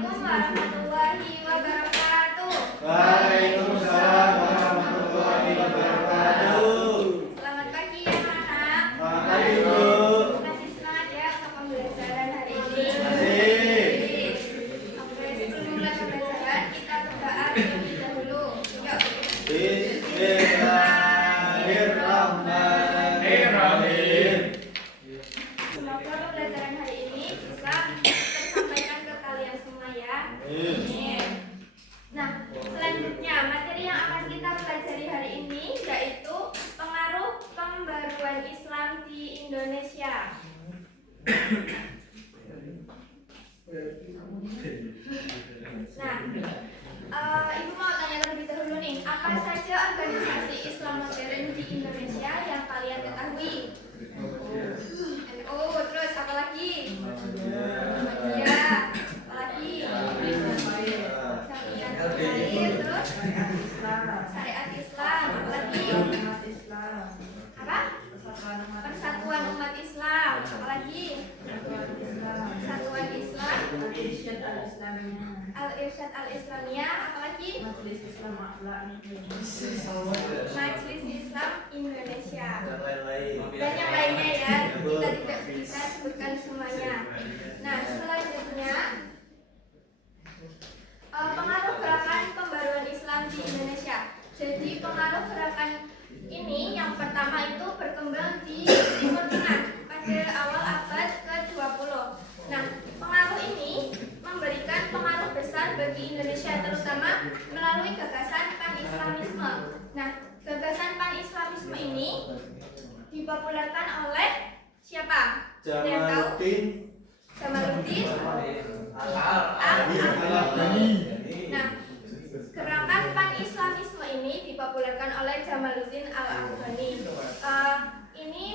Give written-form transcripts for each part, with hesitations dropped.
Assalamualaikum warahmatullahi wabarakatuh. Waalaikumsalam warahmatullahi wabarakatuh. Selamat pagi anak-anak. Selamat pagi, Bu. Masih semangat ya untuk pembelajaran hari ini? Masih. Oke, sebelum mulai pembelajaran kita berdoa terlebih dahulu. Yuk. Bismillahirrahmanirrahim. Semoga pembelajaran hari ini bisa tersampaikan ke kalian semua ya. Amin. Nah, selanjutnya materi yang akan kita pelajari hari ini yaitu pengaruh pembaruan Islam di Indonesia. Nah, Ibu mau tanya terlebih dahulu nih, apa saja organisasi Islam modern di Indonesia yang kalian ketahui? NU, terus apa lagi? Ya, apa lagi? Jamiah Al-Khair, terus Syariat Islam, apa lagi? Apa? Persatuan Umat Islam, apa lagi? Persatuan Islam, Al-Irsyad Al-Islamiyah, apa lagi? Majelis Islam Indonesia, dan yang lainnya ya, kita tidak bisa sebutkan semuanya. Nah, selanjutnya pengaruh gerakan pembaruan Islam di Indonesia. Jadi pengaruh gerakan ini yang pertama itu berkembang di Timur Tengah pada awal abad ke-20. Nah, pengaruh ini memberikan pengaruh besar bagi Indonesia, terutama melalui gagasan pan-islamisme. Nah, gagasan pan-islamisme ini dipopulerkan oleh siapa? Ada yang tahu? Jamaluddin Al-Afghani. Nah, gerakan pan-islamisme ini dipopulerkan oleh Jamaluddin Al-Afghani. Ini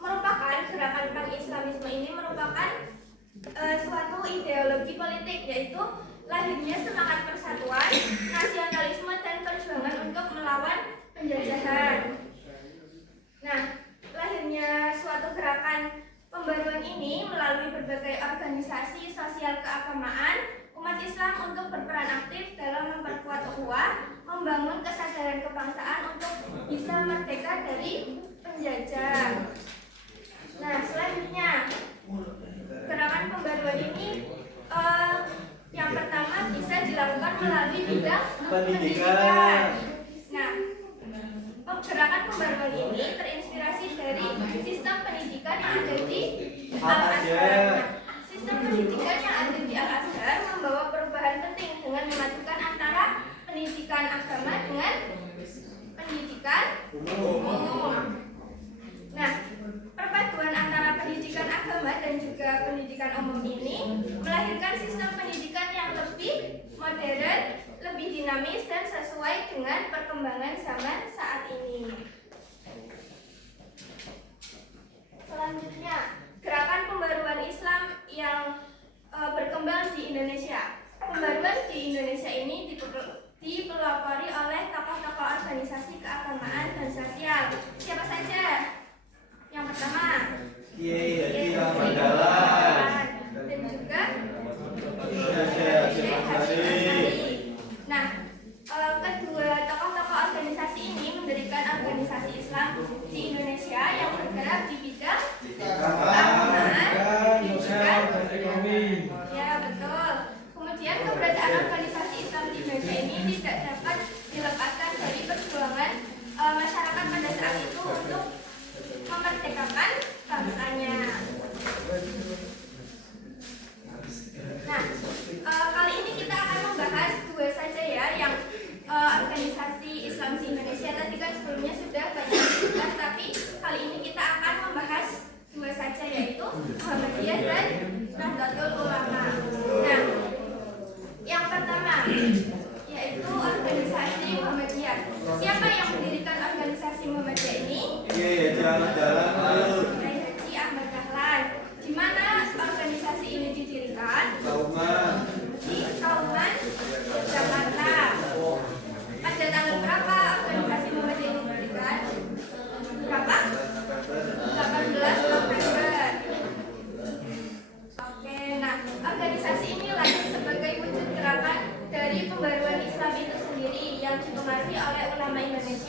merupakan gerakan pan-islamisme ini merupakan suatu ideologi politik, yaitu lahirnya semangat persatuan, nasionalisme dan perjuangan untuk melawan penjajahan. Nah, lahirnya suatu gerakan pembaruan ini melalui berbagai organisasi sosial keagamaan umat Islam untuk berperan aktif dalam memperkuat ukhuwah, membangun kesadaran kebangsaan untuk bisa merdeka dari penjajah. Nah, selanjutnya gerakan pembaruan ini yang pertama bisa dilakukan melalui bidang pendidikan. Nah, gerakan pembaruan ini terinspirasi dari sistem pendidikan yang ada di Al-Azhar. Sistem pendidikan yang ada di Al-Azhar membawa perubahan penting dengan memadukan antara pendidikan agama dengan pendidikan umum. Nah, perpaduan antara pendidikan agama dan juga pendidikan umum ini melahirkan sistem pendidikan yang lebih modern, lebih dinamis dan sesuai dengan perkembangan zaman saat ini. Selanjutnya, gerakan pembaruan Islam yang berkembang di Indonesia. Pembaruan di Indonesia ini dipelopori oleh tokoh-tokoh organisasi keagamaan dan sosial. Siapa saja? Yang pertama, Kiai Haji Ahmad Dahlan dan juga Syekh Hasyim. Nah, kedua tokoh-tokoh organisasi ini mendirikan organisasi Islam di Indonesia yang bergerak di bidang keagamaan, pendidikan, ya betul. Kemudian keberadaan organisasi Islam di Indonesia ini tidak dapat dilepaskan dari perjuangan masyarakat pada saat itu untuk memerdekakan bangsanya.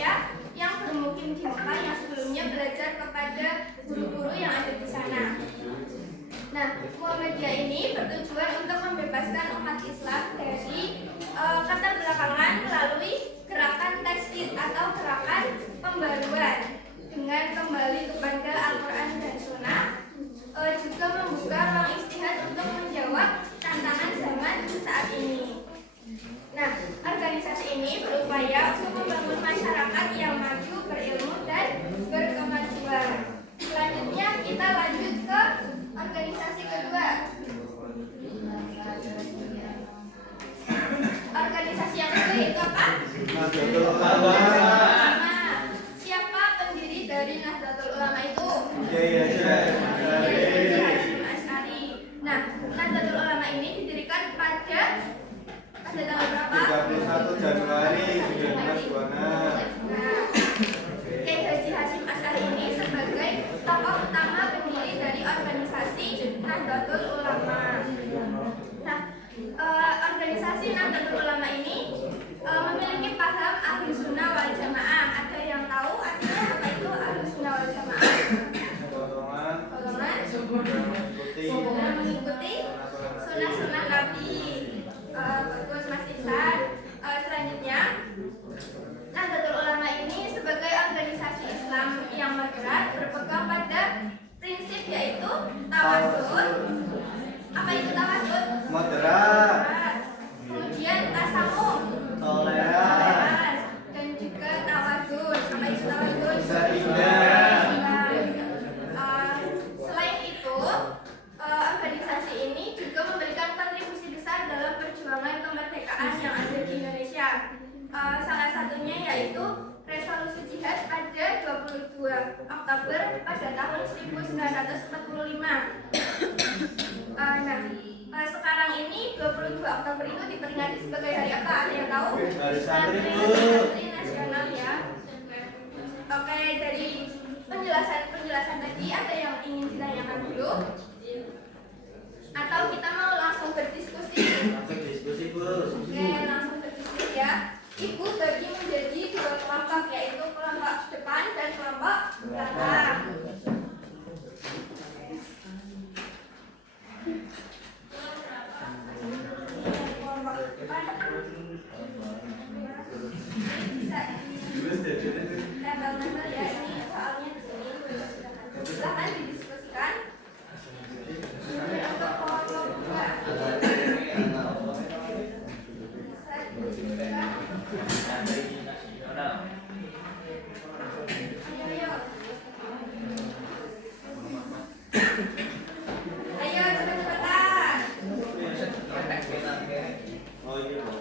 Indonesia yang bermukim di Mekah yang sebelumnya belajar kepada guru-guru yang ada di sana. Nah, Muhammadiyah ini bertujuan untuk membebaskan umat Islam dari keterbelakangan melalui gerakan tasdid atau gerakan pembaruan dengan kembali kepada Al-Quran dan Sunnah, juga membuka ruang istihad untuk menjawab tantangan zaman saat ini. Nah, organisasi ini berupaya untuk membangun masyarakat yang maju, berilmu, dan berkemajuan. Selanjutnya kita lanjut ke organisasi kedua. Organisasi yang kedua itu apa? Nahdlatul Ulama. Siapa pendiri dari Nahdlatul Ulama itu? Kiai Hasyim Asy'ari. Nah, Nahdlatul Ulama ini didirikan pada tanggal berapa? 31 Januari 1926. Nah, Kiai Haji Hasyim Asy'ari ini sebagai tokoh utama pendiri dari organisasi Nahdlatul Ulama. Nah, organisasi Nahdlatul Ulama ini memiliki paham ahli sunnah wal jamaah. Ada yang tahu artinya apa itu ahli sunnah wal jamaah? Golongan mengikuti sunnah-sunnah Nabi. Bagus Mas Ihsan. Selanjutnya, Nahdlatul Ulama ini sebagai organisasi Islam yang moderat berpegang pada prinsip yaitu tawassul. Apa itu tawassul? Moderat, Kemudian tasamuh, toleran, dan juga tawadud. Apa itu tawadud? seimbang. Selain itu, organisasi ini juga memberikan kontribusi besar dalam perjuangan kemerdekaan yang ada di Indonesia. Salah satunya yaitu resolusi jihad pada 22 Oktober pada tahun 1945. Sekarang ini 22 Oktober itu diperingati sebagai hari apa? Ada yang tahu? Hari Santri, Bu. Santri Nasional ya. Oke, dari penjelasan tadi ada yang ingin ditanyakan dulu? Atau kita mau langsung berdiskusi? Langsung diskusi, Bu. Oke, langsung berdiskusi ya. Ibu bagi menjadi dua kelompok, yaitu kelompok depan dan kelompok belakang. Kelompok depan bisa ditempel-tempel ya, ini soalnya di sini. Silahkan didiskusikan. Untuk kelompok dua. Ayo cepat-cepatan. Oh iya, Bu.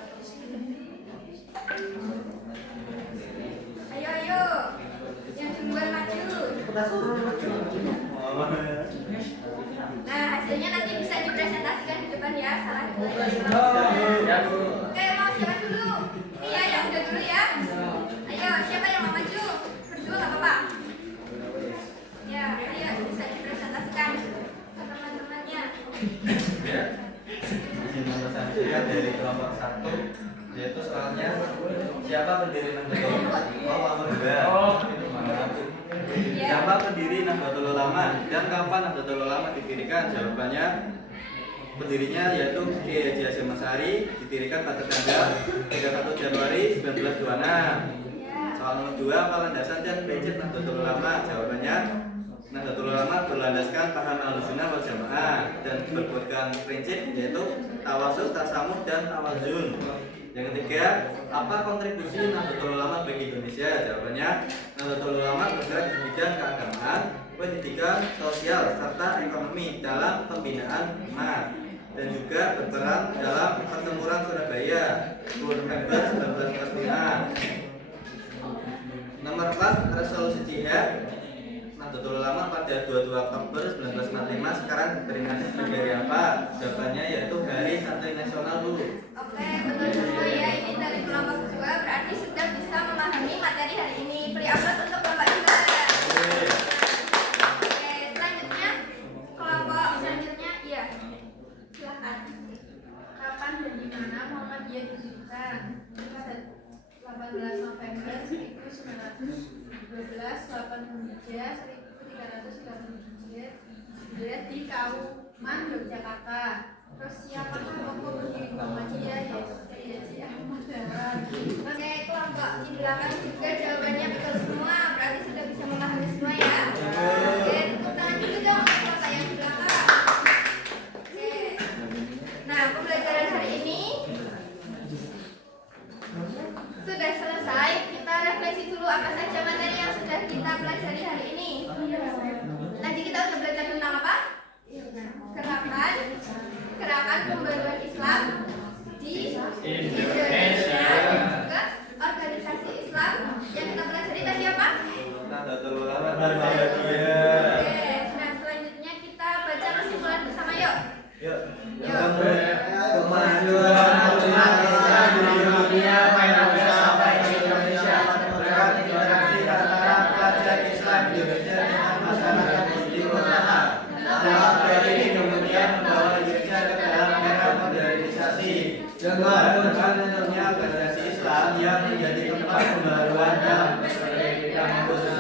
Ayo. Yang duluan maju. Oh, Nah, hasilnya nanti bisa dipresentasikan di depan ya. Salah satu. Oke, mau siapa dulu? Ini ya, yang udah dulu ya. Ayo, siapa yang mau maju? Berdua nggak apa-apa. Ya, ayo bisa dipresentasikan ke teman-temannya. Izin lulusan saya dari kelompok 1, yaitu soalnya siapa pendiri Nahdlatul Ulama? Oh, alhamdulillah. Siapa pendiri Nahdlatul Ulama dan kapan Nahdlatul Ulama didirikan? Jawabannya pendirinya yaitu Kiai Haji Hasyim Asy'ari, didirikan pada tanggal 31 Januari 1926. Soal nomor 2, apa landasan dan prinsip Nahdlatul Ulama? Jawabannya Nahdlatul Ulama berlandaskan paham Ahlussunnah wal Jamaah dan berpegang prinsip yaitu tawasul, tasamuh, dan tawazun. Yang ketiga, apa kontribusi Nahdlatul Ulama bagi Indonesia? Jawabannya Nahdlatul Ulama bergerak di bidang keagamaan, pendidikan, sosial, serta ekonomi dalam pembinaan umat dan juga berperan dalam pertempuran Surabaya 10 November 1945. Nomor 4, resolusi jihad Nahdlatul Ulama pada 22 Oktober 1945 sekarang diperingati sebagai hari apa? Jawabannya yaitu Hari Santri Nasional, Bu. Oke, betul juga ya. Ini dari kelompok kedua berarti sudah bisa memahami materi hari ini. Beri aplaus untuk Bapak juga. Oke, selanjutnya kelompok selanjutnya, iya. Silakan. Kapan dan di mana Muhammadiyah didirikan? Bisa 18 November 1912, 8 Muja 1389 di Kauman, Yogyakarta. Terus siapa tokoh pendiri Muhammadiyah? Yaitu Kiai Haji Ahmad Dahlan. Oke, kelompok di belakang juga jawabannya betul semua. Berarti sudah bisa memahami semua ya. Oke, tepuk tangan dulu dong untuk kelompok yang di belakang. Oke. Nah, pembelajaran hari ini sudah selesai. Kita refleksi dulu apa saja materi yang sudah kita pelajari hari ini. Tadi kita udah belajar tentang apa? Gerakan pembaruan Islam di Indonesia. Juga organisasi Islam yang kita pelajari tadi apa? Nahdlatul Ulama dan Muhammadiyah. Oke, nah selanjutnya kita baca kesimpulan bersama yuk. Yuk. Yuk. Kemajuan umat Islam di dunia Indonesia sampai di Indonesia berkat interaksi antara pelajar Islam di Indonesia dengan masyarakat muslim beragama. Dalam hal ini kemudian membawa Indonesia ke dalam era modernisasi dengan terbentuknya organisasi Islam yang menjadi tempat pembaruan dan pendidikan khusus